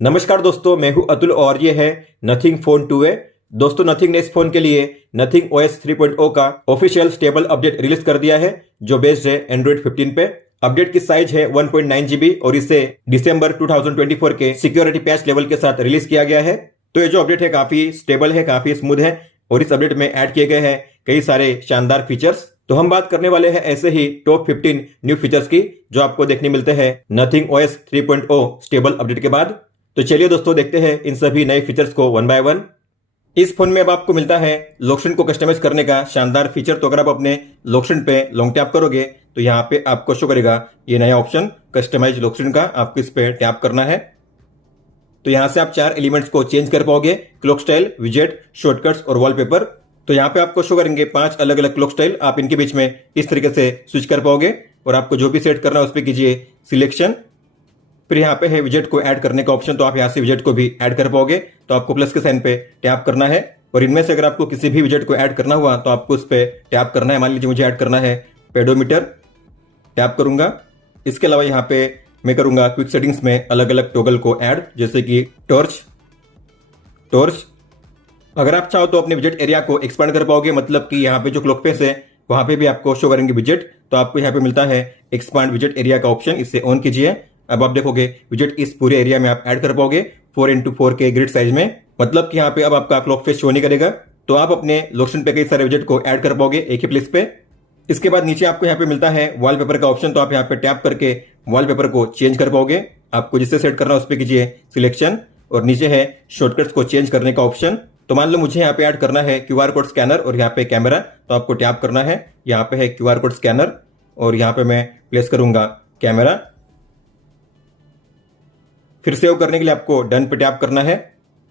नमस्कार दोस्तों, मैं हूं अतुल और ये है नथिंग फोन 2 है। दोस्तों, नथिंग ने इस फोन के लिए नथिंग OS 3.0 का ऑफिशियल स्टेबल अपडेट रिलीज कर दिया है जो बेस्ड है एंड्रॉइड 15 पे। अपडेट की साइज है 1.9 GB और इसे दिसंबर 2024 के सिक्योरिटी पैच लेवल के साथ रिलीज किया गया है। तो ये जो अपडेट है काफी स्टेबल है, काफी स्मूथ है और इस अपडेट में ऐड किए गए हैं कई सारे शानदार फीचर्स। तो हम बात करने वाले हैं ऐसे ही टॉप 15 न्यू फीचर्स की जो आपको देखने मिलते हैं नथिंग OS 3.0 स्टेबल अपडेट के बाद। तो चलिए दोस्तों, देखते हैं इन सभी नए फीचर्स को वन बाय वन। इस फोन में अब आपको मिलता है लॉक स्क्रीन को कस्टमाइज करने का शानदार फीचर। तो अगर आप अपने लॉक स्क्रीन पे लॉन्ग टैप करोगे तो यहाँ पे आपको शो करेगा ये नया ऑप्शन कस्टमाइज लॉक स्क्रीन का। आपको इस पे टैप करना है तो यहाँ से आप 4 एलिमेंट्स को चेंज कर पाओगे, क्लॉक स्टाइल, विजेट, शॉर्टकट्स और वॉलपेपर। तो यहाँ पे आपको शो करेंगे 5 अलग अलग क्लॉक स्टाइल। आप इनके बीच में इस तरीके से स्विच कर पाओगे और आपको जो भी सेट करना है उस पर कीजिए सिलेक्शन। फिर यहाँ पे है विजेट को ऐड करने का ऑप्शन, तो आप यहाँ से विजेट को भी ऐड कर पाओगे। तो आपको प्लस के साइन पे टैप करना है और इनमें से अगर आपको किसी भी विजेट को ऐड करना हुआ तो आपको उस पर टैप करना है। मान लीजिए मुझे ऐड करना है पेडोमीटर, टैप करूंगा। इसके अलावा यहाँ पे मैं करूंगा क्विक सेटिंग्स में अलग अलग टॉगल को ऐड, जैसे कि टॉर्च। अगर आप चाहो तो अपने विजेट एरिया को एक्सपांड कर पाओगे, मतलब कि यहाँ पे जो क्लॉक फेस है वहां पे भी आपको शो करेंगे विजेट। तो आपको यहाँ पे मिलता है एक्सपांड विजेट एरिया का ऑप्शन, इससे ऑन कीजिए। अब आप देखोगे विजेट इस पूरे एरिया में आप ऐड कर पाओगे 4x4 के ग्रिड साइज में, मतलब कि यहाँ पे अब आपका क्लॉक फेस शो नहीं करेगा। तो आप अपने लॉक स्क्रीन पे कई सारे विजेट को ऐड कर पाओगे एक ही प्लेस पे। इसके बाद नीचे आपको यहाँ पे मिलता है वॉलपेपर का ऑप्शन, तो आप यहाँ पे टैप करके वॉलपेपर को चेंज कर पाओगे। आपको जिससे सेट करना है उस पर कीजिए सिलेक्शन और नीचे है शॉर्टकट्स को चेंज करने का ऑप्शन। तो मान लो मुझे यहाँ पे ऐड करना है QR कोड स्कैनर और यहाँ पे कैमरा, तो आपको टैप करना है। यहाँ पे है QR कोड स्कैनर और यहाँ पे मैं प्लेस करूंगा कैमरा। फिर सेव करने के लिए आपको डन पे टैप करना है।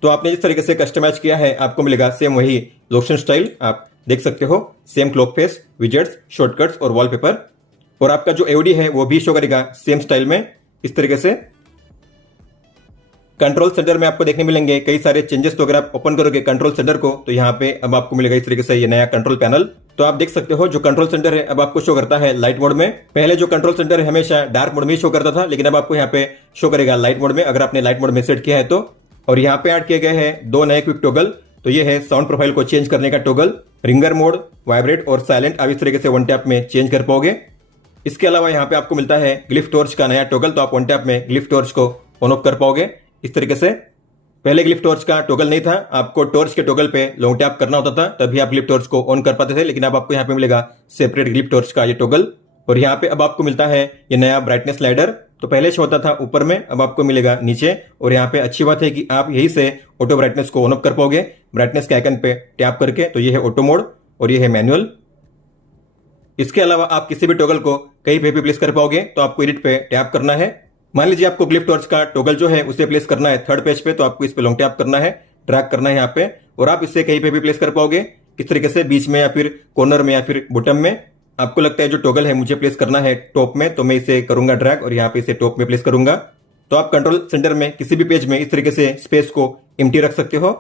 तो आपने जिस तरीके से कस्टमाइज किया है आपको मिलेगा सेम वही लोशन स्टाइल। आप देख सकते हो same clock face, widgets, shortcuts और वॉलपेपर। और आपका जो AOD है वो भी शो करेगा सेम स्टाइल में इस तरीके से। कंट्रोल सेंटर में आपको देखने मिलेंगे कई सारे चेंजेस। तो अगर आप ओपन करोगे कंट्रोल सेंटर को तो यहाँ पे अब आपको मिलेगा इस तरीके से ये नया कंट्रोल पैनल। तो आप देख सकते हो जो कंट्रोल सेंटर है अब आपको शो करता है लाइट मोड में। पहले जो कंट्रोल सेंटर है हमेशा डार्क मोड में ही शो करता था, लेकिन अब आपको यहाँ पे शो करेगा लाइट मोड में, अगर आपने लाइट मोड में सेट किया है तो। और यहाँ पे ऐड किए गए हैं 2 नए क्विक टॉगल। तो ये है साउंड प्रोफाइल को चेंज करने का टॉगल, रिंगर मोड, वाइब्रेट और साइलेंट। आप इस तरीके से वन टैप में चेंज कर पाओगे। इसके अलावा यहाँ पे आपको मिलता है ग्लिफ टॉर्च का नया टॉगल, तो आप वन टैप में ग्लिफ टॉर्च को ऑन ऑफ कर पाओगे इस तरीके से। पहले ग्लिफ टॉर्च का टॉगल नहीं था, आपको टॉर्च के टॉगल पे लॉन्ग टैप करना होता था तभी आप ग्लिफ टॉर्च को ऑन कर पाते थे, लेकिन अब आपको यहाँ पे मिलेगा सेपरेट ग्लिफ टॉर्च का ये टॉगल। और यहाँ पे अब आपको मिलता है ये नया ब्राइटनेस स्लाइडर। तो पहले से होता था ऊपर में, अब आपको मिलेगा नीचे। और यहाँ पे अच्छी बात है कि आप यही से ऑटो ब्राइटनेस को ऑन ऑफ कर पाओगे ब्राइटनेस के आइकन पे टैप करके। तो ये है ऑटो मोड और ये है मैनुअल। इसके अलावा आप किसी भी टॉगल को कहीं पे भी प्लेस कर पाओगे, तो आपको एडिट पे टैप करना है। मान लीजिए आपको ग्लिफ टॉर्च का टॉगल जो है उसे प्लेस करना है 3rd पेज पे, तो आपको इस पे लॉन्ग टैप करना है, ड्रैग करना है यहाँ पे और आप इसे कहीं पे भी प्लेस कर पाओगे इस तरीके से, बीच में या फिर कॉर्नर में या फिर बॉटम में। आपको लगता है जो टॉगल है मुझे प्लेस करना है टॉप में, तो मैं इसे करूंगा ड्रैग और यहाँ पे इसे टॉप में प्लेस करूंगा। तो आप कंट्रोल सेंटर में किसी भी पेज में इस तरीके से स्पेस को एम्प्टी रख सकते हो।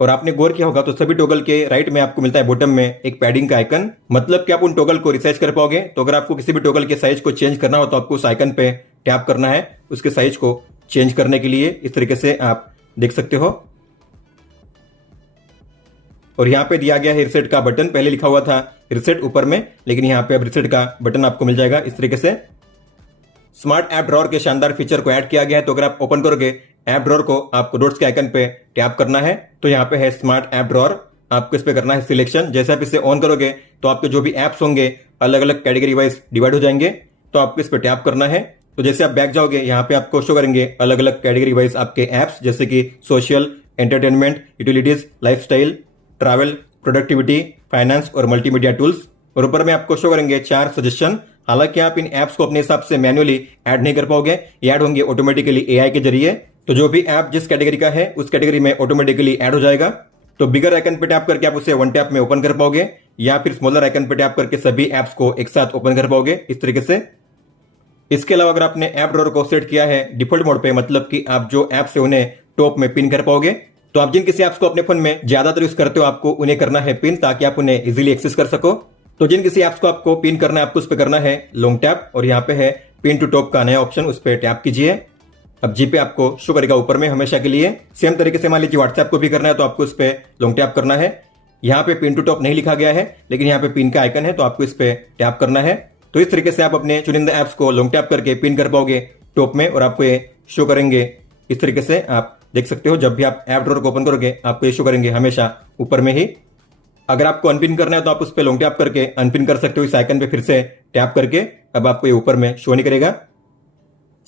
और आपने गौर किया होगा तो सभी टॉगल के राइट में आपको मिलता है बॉटम में एक पैडिंग का आइकन, मतलब कि आप उन टॉगल को रिसाइज कर पाओगे। तो अगर आपको किसी भी टॉगल के साइज को चेंज करना हो तो आपको उस आइकन पे टैप करना है उसके साइज को चेंज करने के लिए। इस तरीके से आप देख सकते हो। और यहाँ पे दिया गया है रिसेट का बटन, पहले लिखा हुआ था रिसेट ऊपर में, लेकिन यहाँ पे अब रिसेट का बटन आपको मिल जाएगा इस तरीके से। स्मार्ट ऐप ड्रॉअर के शानदार फीचर को ऐड किया गया है। तो अगर आप ओपन करोगे ऐप ड्रॉअर को, आपको डॉट्स के आइकन पे टैप करना है। तो यहाँ पे है स्मार्ट ऐप ड्रॉअर, आपको इस पे करना है सिलेक्शन। जैसे आप इसे ऑन करोगे तो आपके जो भी एप्स होंगे अलग अलग कैटेगरी वाइज डिवाइड हो जाएंगे, तो आपको इस पे टैप करना है। तो जैसे आप बैक जाओगे यहाँ पे आपको शो करेंगे अलग अलग कैटेगरी वाइज आपके एप्स, जैसे कि social, entertainment, utilities, lifestyle, travel, productivity, finance और मल्टीमीडिया टूल्स। और ऊपर में आपको शो करेंगे 4 सजेशन। हालांकि आप इन एप्स को अपने हिसाब से मैन्युअली ऐड नहीं कर पाओगे, ये ऐड होंगे ऑटोमेटिकली AI के जरिए। तो जो भी ऐप जिस कैटेगरी का है उस कैटेगरी में ऑटोमेटिकली ऐड हो जाएगा। तो बिगर आइकन पे टैप करके आप उसे वन टैप में ओपन कर पाओगे या फिर स्मॉलर आइकन पे टैप करके सभी एप्स को एक साथ ओपन कर पाओगे इस तरीके से। इसके अलावा अगर आपने ऐप ड्रॉअर को सेट किया है डिफॉल्ट मोड पे, मतलब कि आप जो ऐप से उन्हें टॉप में पिन कर पाओगे। तो आप जिन किसी ऐप्स को अपने फोन में ज्यादातर यूज करते हो आपको उन्हें करना है पिन, ताकि आप उन्हें इजीली एक्सेस कर सको। तो जिन किसी ऐप्स को आपको पिन करना है आपको उस पर करना है लॉन्ग टैप और यहाँ पे है पिन टू टॉप का नया ऑप्शन, उस पर टैप कीजिए। अब जी पे आपको शो करेगा ऊपर में हमेशा के लिए। सेम तरीके से मान लीजिए व्हाट्सएप को भी करना है तो आपको इस पे लॉन्ग टैप करना है। यहाँ पे पिन टू टॉप नहीं लिखा गया है, लेकिन यहाँ पे पिन का आइकन है तो आपको इस पे टैप करना है। तो इस तरीके से आप अपने चुनिंदा ऐप्स को लॉन्ग टैप करके पिन कर पाओगे टॉप में और आपको ये शो करेंगे। इस तरीके से आप देख सकते हो, जब भी आप ऐप ड्रॉअर को ओपन करोगे आपको ये शो करेंगे हमेशा ऊपर में ही। अगर आपको अनपिन करना है तो आप उस पर लॉन्ग टैप करके अनपिन कर सकते हो इस आइकन पे फिर से टैप करके। अब आपको ये ऊपर में शो नहीं करेगा।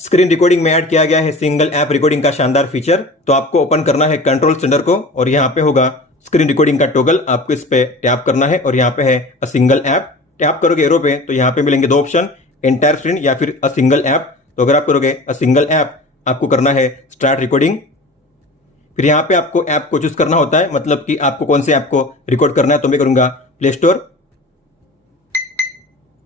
स्क्रीन रिकॉर्डिंग में ऐड किया गया है सिंगल ऐप रिकॉर्डिंग का शानदार फीचर। तो आपको ओपन करना है कंट्रोल सेंटर को और यहाँ पे होगा स्क्रीन रिकॉर्डिंग का टॉगल, आपको इस पे टैप करना है और यहाँ पे है अ सिंगल ऐप। टैप करोगे एरो पे तो यहाँ पे मिलेंगे दो ऑप्शन, एंटायर स्क्रीन या फिर अ सिंगल ऐप। तो अगर आप करोगे अ सिंगल ऐप आपको करना है स्टार्ट रिकॉर्डिंग। फिर यहाँ पे आपको ऐप को चूज करना होता है, मतलब कि आपको कौन से ऐप को रिकॉर्ड करना है। तो मैं करूंगा प्ले स्टोर।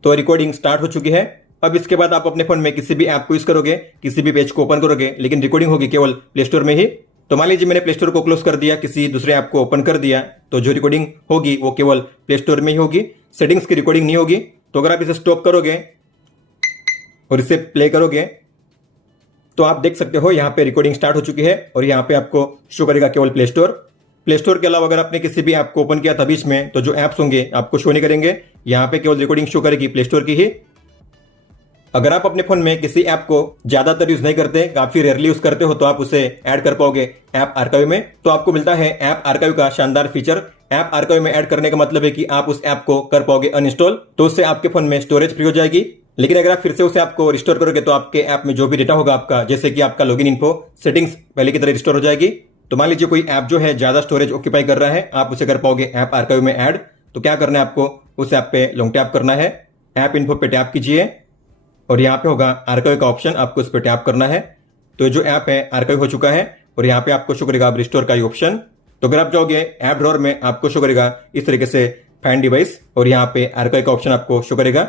तो रिकॉर्डिंग स्टार्ट हो चुकी है। अब इसके बाद आप अपने फोन में किसी भी ऐप को यूज करोगे, किसी भी पेज को ओपन करोगे, लेकिन रिकॉर्डिंग होगी केवल प्ले स्टोर में ही। तो मान लीजिए मैंने प्ले स्टोर को क्लोज कर दिया, किसी दूसरे ऐप को ओपन कर दिया, तो जो रिकॉर्डिंग होगी वो केवल प्ले स्टोर में ही होगी, सेटिंग्स की रिकॉर्डिंग नहीं होगी। तो अगर आप इसे स्टॉप करोगे और इसे प्ले करोगे तो आप देख सकते हो यहाँ पे रिकॉर्डिंग स्टार्ट हो चुकी है और यहाँ पे आपको शो करेगा केवल प्ले स्टोर। प्ले स्टोर के अलावा अगर आपने किसी भी ऐप को ओपन किया था बीच में तो जो ऐप्स होंगे आपको शो नहीं करेंगे, यहाँ पे केवल रिकॉर्डिंग शो करेगी प्ले स्टोर की ही। अगर आप अपने फोन में किसी ऐप को ज्यादातर यूज नहीं करते, काफी रेयरली यूज करते हो, तो आप उसे ऐड कर पाओगे ऐप आर्काइव में। तो आपको मिलता है ऐप आर्काइव का शानदार फीचर। ऐप आर्काइव में ऐड करने का मतलब है कि आप उस ऐप को कर पाओगे अनइंस्टॉल, तो उससे आपके फोन में स्टोरेज फ्री हो जाएगी। लेकिन अगर आप फिर से उस ऐप को रिस्टोर करोगे तो आपके ऐप में जो भी डेटा होगा आपका, जैसे कि आपका लॉगिन इन्फो, सेटिंग्स पहले की तरह रिस्टोर हो जाएगी। तो मान लीजिए कोई ऐप जो है ज्यादा स्टोरेज ऑक्यूपाई कर रहा है, आप उसे कर पाओगे ऐप आर्काइव में ऐड। तो क्या करना है, आपको उस ऐप पे लॉन्ग टैप करना है, ऐप इन्फो पे टैप कीजिए और यहाँ पे होगा आर्काइव का ऑप्शन, आपको इस पे टैप करना है। तो जो ऐप है आर्काइव हो चुका है और यहाँ पे आपको शो करेगा रिस्टोर का ही ऑप्शन। तो अगर आप जाओगे ऐप ड्रॉअर में आपको शो करेगा इस तरीके से फाइंड डिवाइस और यहाँ पे आर्काइव का ऑप्शन आपको शो करेगा।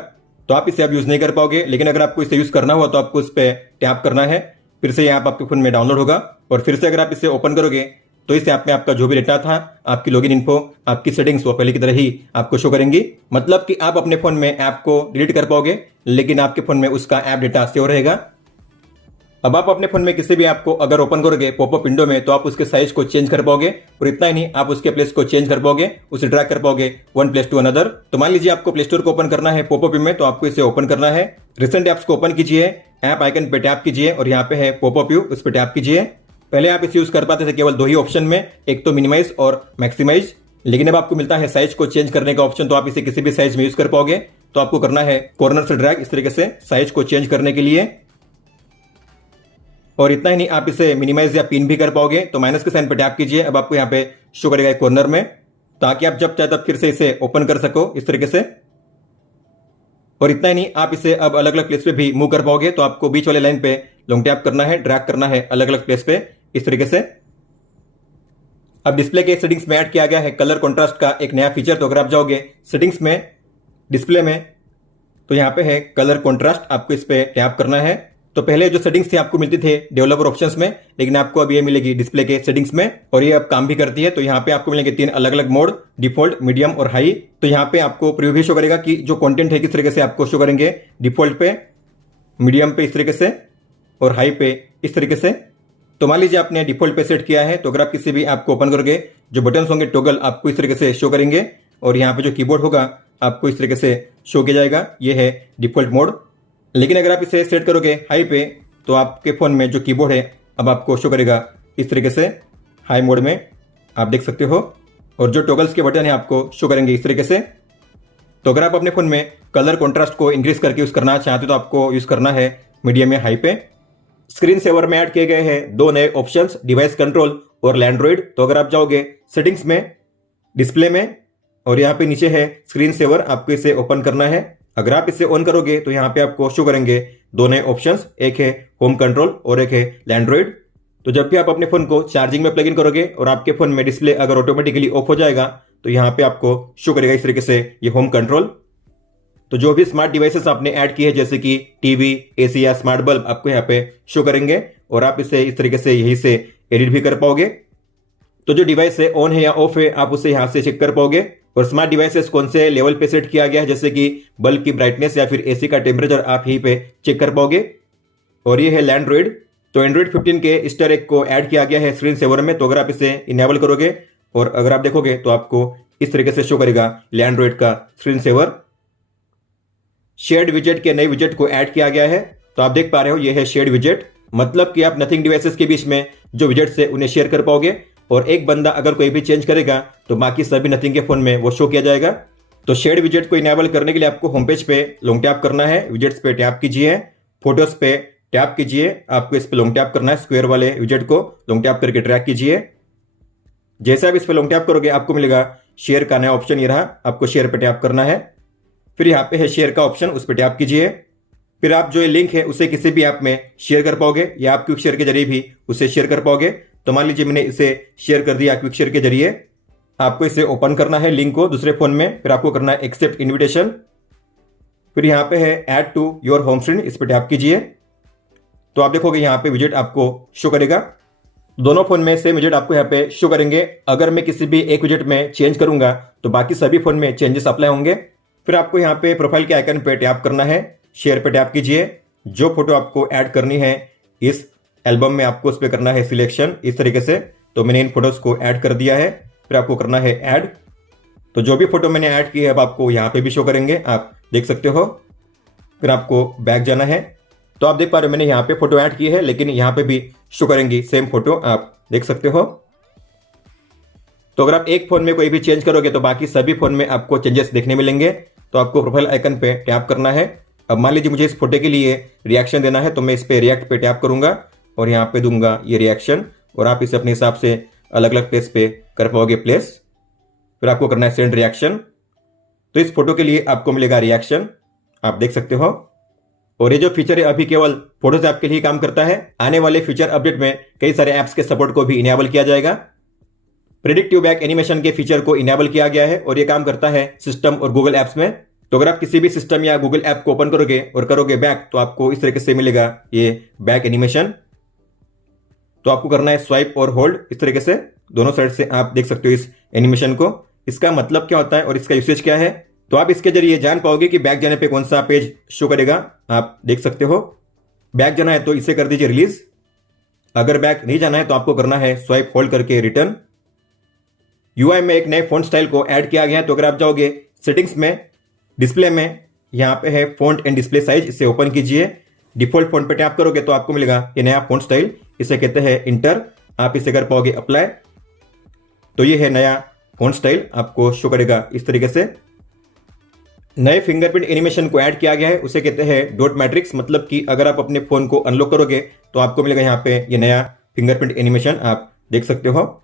तो आप इसे अब यूज नहीं कर पाओगे, लेकिन अगर आपको इसे यूज करना हुआ तो आपको इस पे टैप करना है, फिर से यहाँ आपके फोन में डाउनलोड होगा और फिर से अगर आप इसे ओपन करोगे तो इस ऐप में आपका जो भी डेटा था, आपकी लॉगिन इन्फो, आपकी सेटिंग्स, वो पहले की तरह ही आपको शो करेंगी। मतलब कि आप अपने फोन में ऐप को डिलीट कर पाओगे, लेकिन आपके फोन में उसका ऐप डेटा सेव रहेगा। अब आप अपने फोन में किसी भी ऐप को अगर ओपन करोगे पॉपअप विंडो में तो आप उसके साइज को चेंज कर पाओगे और इतना ही नहीं, आप उसके प्लेस को चेंज कर पाओगे, उसे ड्रैग कर पाओगे वन प्लेस टू अनदर। तो मान लीजिए आपको प्ले स्टोर को ओपन करना है पॉपअप में, तो आपको इसे ओपन करना है, रिसेंट ऐप्स को ओपन कीजिए, ऐप आइकन पे टैप कीजिए और यहाँ पे है पॉपअप व्यू, उस पर टैप कीजिए। पहले आप इसे यूज कर पाते थे केवल दो ही ऑप्शन में, एक तो मिनिमाइज और मैक्सिमाइज, लेकिन अब आपको मिलता है साइज को चेंज करने का ऑप्शन। तो आप इसे किसी भी साइज में यूज कर पाओगे। तो आपको करना है कॉर्नर से ड्रैग इस तरीके से साइज को चेंज करने के लिए, और इतना ही नहीं, आप इसे मिनिमाइज या पिन भी कर पाओगे। तो माइनस के साइन पे टैप कीजिए, अब आपको यहाँ पे शो करेगा कॉर्नर में, ताकि आप जब चाहे तब फिर से इसे ओपन कर सको इस तरीके से। और इतना ही नहीं, आप इसे अब अलग अलग प्लेस पे भी मूव कर पाओगे। तो आपको बीच वाले लाइन पे लॉन्ग टैप करना है, ड्रैग करना है अलग अलग प्लेस पे इस तरीके से। अब डिस्प्ले के सेटिंग्स में ऐड किया गया है कलर कॉन्ट्रास्ट का एक नया फीचर। तो अगर आप जाओगे सेटिंग्स में, डिस्प्ले में, तो यहाँ पे है कलर कॉन्ट्रास्ट, आपको इस पे टैप करना है। तो पहले जो सेटिंग्स थी आपको मिलती थे डेवलपर ऑप्शंस में, लेकिन आपको अब ये मिलेगी डिस्प्ले के सेटिंग्स में और ये अब काम भी करती है। तो यहाँ पे आपको मिलेंगे 3 अलग अलग मोड, डिफॉल्ट, मीडियम और हाई। तो यहाँ पे आपको प्रीव्यू भी शो करेगा कि जो कंटेंट है किस तरीके से आपको शो करेंगे, डिफॉल्ट पे, मीडियम पे इस तरीके से और हाई पे इस तरीके से। तो मान लीजिए आपने डिफॉल्ट पे सेट किया है, तो अगर आप किसी भी ऐप को ओपन करोगे जो बटन होंगे टॉगल आपको इस तरीके से शो करेंगे और यहाँ पे जो कीबोर्ड होगा आपको इस तरीके से शो किया जाएगा। ये है डिफॉल्ट मोड। लेकिन अगर आप इसे सेट करोगे हाई पे तो आपके फोन में जो कीबोर्ड है अब आपको शो करेगा इस तरीके से हाई मोड में, आप देख सकते हो, और जो टॉगल्स के बटन है आपको शो करेंगे इस तरीके से। तो अगर आप अपने फोन में कलर कॉन्ट्रास्ट को इंक्रीज करके यूज करना चाहते हो तो आपको यूज करना है मीडियम या हाई पे। स्क्रीन सेवर में ऐड किए गए हैं 2 नए ऑप्शंस, डिवाइस कंट्रोल और लैंड्रॉइड। तो अगर आप जाओगे सेटिंग्स में, डिस्प्ले में, और यहाँ पे नीचे है स्क्रीन सेवर, आपको इसे ओपन करना है। अगर आप इसे ऑन करोगे तो यहाँ पे आपको शो करेंगे 2 नए ऑप्शंस, एक है होम कंट्रोल और एक है लैंड्रॉइड। तो जब भी आप अपने फोन को चार्जिंग में प्लग इन करोगे और आपके फोन में डिस्प्ले अगर ऑटोमेटिकली ऑफ हो जाएगा तो यहाँ पे आपको शो करेगा इस तरीके से ये होम कंट्रोल। तो जो भी स्मार्ट डिवाइसेस आपने ऐड किए हैं जैसे कि टीवी, एसी या स्मार्ट बल्ब, आपको यहाँ पे शो करेंगे और आप इसे इस तरीके से यहीं से एडिट भी कर पाओगे। तो जो डिवाइस है ऑन है या ऑफ है आप उसे यहाँ से चेक कर पाओगे। और स्मार्ट डिवाइसेस कौन से लेवल पे सेट किया गया है, जैसे कि बल्ब की ब्राइटनेस या फिर एसी का टेम्परेचर, आप यहीं पे चेक कर पाओगे। और ये है लैंड्रॉइड, तो एंड्रॉइड 15 के ईस्टर एग को ऐड किया गया है स्क्रीन सेवर में। तो अगर आप इसे इनेबल करोगे और अगर आप देखोगे तो आपको इस तरीके से शो करेगा एंड्रॉइड का स्क्रीन सेवर। शेयर्ड विजेट के नए विजेट को ऐड किया गया है। तो आप देख पा रहे हो ये है शेयर्ड विजेट, मतलब कि आप नथिंग डिवाइसेस के बीच में जो विजेट्स है उन्हें शेयर कर पाओगे और एक बंदा अगर कोई भी चेंज करेगा तो बाकी सभी नथिंग के फोन में वो शो किया जाएगा। तो शेयर्ड विजेट को इनेबल करने के लिए आपको होम पेज पे लॉन्ग टैप करना है, विजेट्स पे टैप कीजिए, फोटोज पे टैप कीजिए, आपको इस पे लॉन्ग टैप करना है, स्क्वायर वाले विजेट को लॉन्ग टैप करके ट्रैक कीजिए। जैसे आप इस पे लॉन्ग टैप करोगे आपको मिलेगा शेयर का नया ऑप्शन, ये रहा, आपको शेयर पे टैप करना है। फिर यहाँ पे है शेयर का ऑप्शन, उस पर टैप कीजिए। फिर आप जो ये लिंक है उसे किसी भी ऐप में शेयर कर पाओगे या आप क्विक शेयर के जरिए भी उसे शेयर कर पाओगे। तो मान लीजिए मैंने इसे शेयर कर दिया क्विक शेयर के जरिए। आपको इसे ओपन करना है लिंक को दूसरे फोन में, फिर आपको करना है एक्सेप्ट इन्विटेशन। फिर यहाँ पे है add to your home screen, इस पर टैप कीजिए। तो आप देखोगे यहाँ पे विजेट आपको शो करेगा। दोनों फोन में सेम विजेट आपको यहाँ पे शो करेंगे। अगर मैं किसी भी एक विजेट में चेंज करूंगा तो बाकी सभी फोन में चेंजेस अप्लाई होंगे। फिर आपको यहाँ पे प्रोफाइल के आइकन पे टैप करना है, शेयर पे टैप कीजिए। जो फोटो आपको ऐड करनी है इस एल्बम में आपको उस पर करना है सिलेक्शन इस तरीके से। तो मैंने इन फोटोज को ऐड कर दिया है, फिर आपको करना है ऐड। तो जो भी फोटो मैंने ऐड की है अब आपको यहाँ पे भी शो करेंगे, आप देख सकते हो। फिर आपको बैक जाना है। तो आप देख पा रहे हो मैंने यहाँ पे फोटो ऐड की है लेकिन यहाँ पे भी शो करेंगी सेम फोटो, आप देख सकते हो। तो अगर आप एक फोन में कोई भी चेंज करोगे तो बाकी सभी फोन में आपको चेंजेस देखने मिलेंगे। तो आपको प्रोफाइल आइकन पे टैप करना है। अब मान लीजिए मुझे इस फोटो के लिए रिएक्शन देना है तो मैं इस पे रिएक्ट पे टैप करूंगा और यहाँ पे दूंगा ये रिएक्शन और आप इसे अपने हिसाब से अलग अलग प्लेस पे कर पाओगे प्लेस। फिर आपको करना है सेंड रिएक्शन। तो इस फोटो के लिए आपको मिलेगा रिएक्शन, आप देख सकते हो। और ये जो फीचर है अभी केवल फोटोज ऐप के लिए काम करता है। आने वाले फ्यूचर अपडेट में कई सारे ऐप्स के सपोर्ट को भी इनेबल किया जाएगा। प्रेडिक्टिव बैक एनिमेशन के फीचर को इनेबल किया गया है और ये काम करता है सिस्टम और गूगल ऐप्स में। तो अगर आप किसी भी सिस्टम या गूगल ऐप को ओपन करोगे और करोगे बैक तो आपको इस तरीके से मिलेगा ये बैक एनिमेशन। तो आपको करना है स्वाइप और होल्ड इस तरीके से, दोनों साइड से आप देख सकते हो इस एनिमेशन को। इसका मतलब क्या होता है और इसका यूसेज क्या है तो आप इसके जरिए जान पाओगे कि बैक जाने पे कौन सा पेज शो करेगा, आप देख सकते हो। बैक जाना है तो इसे कर दीजिए रिलीज। अगर बैक नहीं जाना है तो आपको करना है स्वाइप होल्ड करके रिटर्न। यूआई में एक नए फॉन्ट स्टाइल को ऐड किया गया है। तो अगर आप जाओगे सेटिंग्स में, डिस्प्ले में, यहाँ पे है फॉन्ट एंड डिस्प्ले साइज, इसे ओपन कीजिए। डिफॉल्ट फॉन्ट पे टैप करोगे तो आपको मिलेगा ये नया फॉन्ट स्टाइल, इसे कहते हैं इंटर। आप इसे कर पाओगे अप्लाई। तो ये है नया फॉन्ट स्टाइल, आपको शो करेगा इस तरीके से। नए फिंगरप्रिंट एनिमेशन को ऐड किया गया है, उसे कहते हैं डॉट मैट्रिक्स। मतलब कि अगर आप अपने फोन को अनलॉक करोगे तो आपको मिलेगा यहाँ पे ये नया फिंगरप्रिंट एनिमेशन, आप देख सकते हो।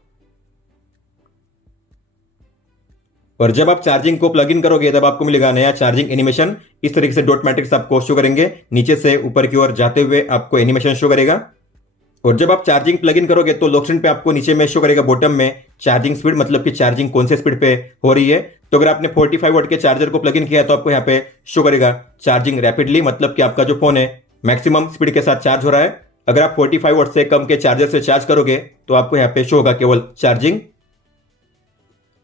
और जब आप चार्जिंग को प्लग इन करोगे तब आपको मिलेगा नया चार्जिंग एनिमेशन। इस तरीके से डॉट मैट्रिक्स आपको शो करेंगे, नीचे से ऊपर की ओर जाते हुए आपको एनिमेशन शो करेगा। और जब आप चार्जिंग प्लग इन करोगे तो लॉक स्क्रीन पे आपको नीचे में शो करेगा बॉटम में चार्जिंग स्पीड, मतलब कि चार्जिंग कौन से स्पीड पे हो रही है। तो अगर आपने 45 वॉट के चार्जर को प्लग इन किया है तो आपको यहाँ पे शो करेगा चार्जिंग रैपिडली, मतलब कि आपका जो फोन है मैक्सिमम स्पीड के साथ चार्ज हो रहा है। अगर आप 45 वॉट से कम के चार्जर से चार्ज करोगे तो आपको यहाँ पे शो होगा केवल चार्जिंग।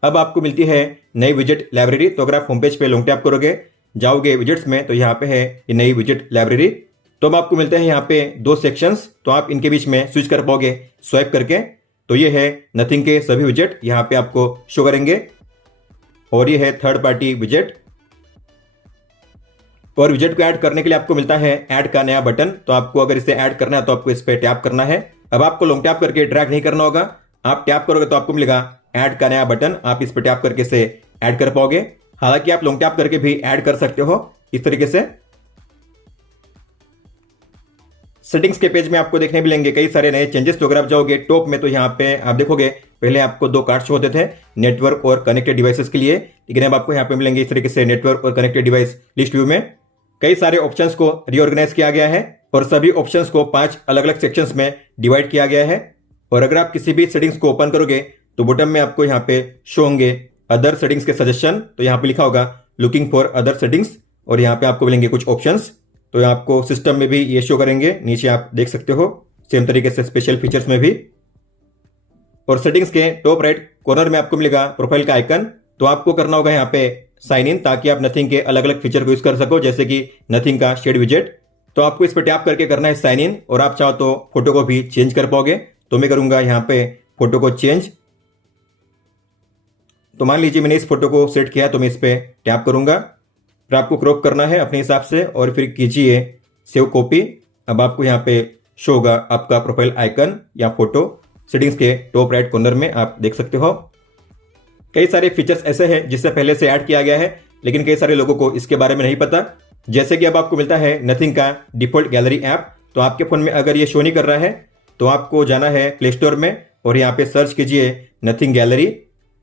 अब आपको मिलती है नई विजेट लाइब्रेरी। तो अगर आप होम पेज पे लॉन्ग टैप करोगे, जाओगे विजेट्स में, तो यहाँ पे है ये नई विजेट लाइब्रेरी। तो अब आपको मिलते हैं यहाँ पे दो सेक्शंस, तो आप इनके बीच में स्विच कर पाओगे स्वाइप करके। तो ये है नथिंग के सभी विजेट यहाँ पे आपको शो करेंगे और ये है थर्ड पार्टी विजेट। और विजेट को ऐड करने के लिए आपको मिलता है ऐड का नया बटन। तो आपको अगर इसे ऐड करना है तो आपको इस पे टैप करना है। अब आपको लॉन्ग टैप करके ड्रैग नहीं करना होगा, आप टैप करोगे तो आपको मिलेगा ऐड का नया बटन, आप इस पे टैप करके इसे ऐड कर पाओगे। हालांकि आप लॉन्ग टैप करके भी ऐड कर सकते हो इस तरीके से। सेटिंग्स के पेज में आपको देखने मिलेंगे कई सारे नए चेंजेस। तो अगर आप जाओगे टॉप में तो यहाँ पे आप देखोगे पहले आपको दो कार्ड शो होते थे नेटवर्क और कनेक्टेड डिवाइसेस के लिए, लेकिन अब आपको यहाँ पे मिलेंगे इस तरीके से नेटवर्क और कनेक्टेड डिवाइस लिस्ट व्यू में। कई सारे ऑप्शंस को रीऑर्गेनाइज किया गया है और सभी ऑप्शंस को 5 अलग अलग सेक्शंस में डिवाइड किया गया है। और अगर आप किसी भी सेटिंग्स को ओपन करोगे तो बॉटम में आपको यहाँ पे शो होंगे अदर सेटिंग्स के सजेशन। तो यहाँ पे लिखा होगा लुकिंग फॉर अदर सेटिंग्स और यहाँ पे आपको मिलेंगे कुछ ऑप्शंस। तो यहाँ आपको सिस्टम में भी ये शो करेंगे, नीचे आप देख सकते हो सेम तरीके से स्पेशल फीचर्स में भी। और सेटिंग्स के टॉप राइट कॉर्नर में आपको मिलेगा प्रोफाइल का आइकन। तो आपको करना होगा यहाँ पे साइन इन, ताकि आप नथिंग के अलग अलग फीचर को यूज कर सको, जैसे कि नथिंग का शेड विजेट। तो आपको इस पर टैप करके करना है साइन इन, और आप चाहो तो फोटो को भी चेंज कर पाओगे। तो मैं करूंगा यहाँ पे फोटो को चेंज। तो मान लीजिए मैंने इस फोटो को सेट किया, तो मैं इस पर टैप करूंगा। फिर आपको क्रॉप करना है अपने हिसाब से और फिर कीजिए सेव कॉपी। अब आपको यहाँ पे शो होगा आपका प्रोफाइल आइकन या फोटो सेटिंग्स के टॉप राइट कॉर्नर में, आप देख सकते हो। कई सारे फीचर्स ऐसे हैं जिससे पहले से ऐड किया गया है, लेकिन कई सारे लोगों को इसके बारे में नहीं पता। जैसे कि अब आपको मिलता है नथिंग का डिफॉल्ट गैलरी ऐप। तो आपके फोन में अगर ये शो नहीं कर रहा है तो आपको जाना है प्ले स्टोर में और यहाँ पे सर्च कीजिए नथिंग गैलरी।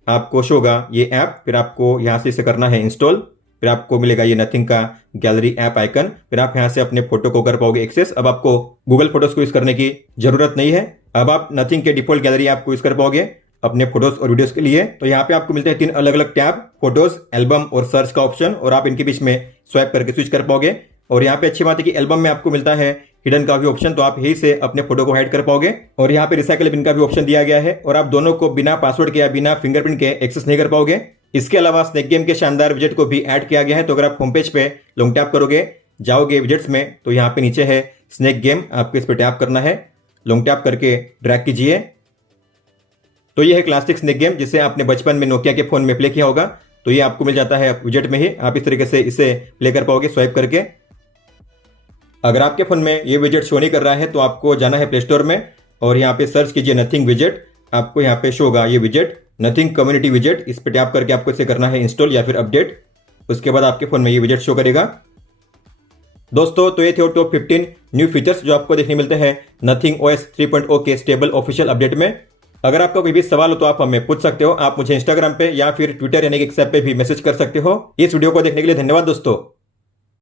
आपको शो होगा ये ऐप, फिर आपको यहाँ से इसे करना है इंस्टॉल। फिर आपको मिलेगा ये नथिंग का गैलरी ऐप आइकन। फिर आप यहाँ से अपने फोटो को कर पाओगे एक्सेस। अब आपको गूगल फोटोज को यूज करने की जरूरत नहीं है। अब आप नथिंग के डिफॉल्ट गैलरी ऐप को यूज कर पाओगे अपने फोटोज और वीडियोस के लिए। तो यहाँ पे आपको मिलते हैं 3 अलग अलग टैब, फोटोज, एल्बम और सर्च का ऑप्शन, और आप इनके बीच में स्वाइप करके स्विच कर पाओगे। और यहाँ पे अच्छी बात है कि एल्बम में आपको मिलता है हिडन का भी ऑप्शन, तो आप यही से अपने फोटो को हाइड कर पाओगे। और यहाँ पे रिसाइकल बिन का भी ऑप्शन दिया गया है, और आप दोनों को बिना पासवर्ड के या बिना फिंगरप्रिंट के एक्सेस नहीं कर पाओगे। इसके अलावा स्नैक गेम के शानदार विजेट को भी ऐड किया गया है। तो अगर आप होम पेज पे लॉन्ग टैप करोगे, जाओगे विजेट्स में, तो यहाँ पे नीचे है स्नैक गेम, आपको इस पर टैप करना है। लॉन्ग टैप करके ड्रैग कीजिए। तो ये है क्लासिक स्नैक गेम जिसे आपने बचपन में नोकिया के फोन में प्ले किया होगा। तो ये आपको मिल जाता है विजेट में ही, आप इस तरीके से इसे प्ले कर पाओगे स्वाइप करके। अगर आपके फोन में ये विजेट शो नहीं कर रहा है तो आपको जाना है प्ले स्टोर में और यहाँ पे सर्च कीजिए नथिंग विजेट। आपको यहाँ पे शो होगा ये विजेट नथिंग कम्युनिटी विजेट। इस पर टैप करके आपको इसे करना है इंस्टॉल या फिर अपडेट। उसके बाद आपके फोन में ये विजेट शो करेगा। दोस्तों, तो ये थे टॉप 15 न्यू फीचर्स जो आपको देखने मिलते हैं नथिंग OS 3.0 के स्टेबल ऑफिशियल अपडेट में। अगर आपका कोई भी सवाल हो तो आप हमें पूछ सकते हो। आप मुझे इंस्टाग्राम पे या फिर ट्विटर यानी कि एक्स ऐप पे भी मैसेज कर सकते हो। इस वीडियो को देखने के लिए धन्यवाद दोस्तों।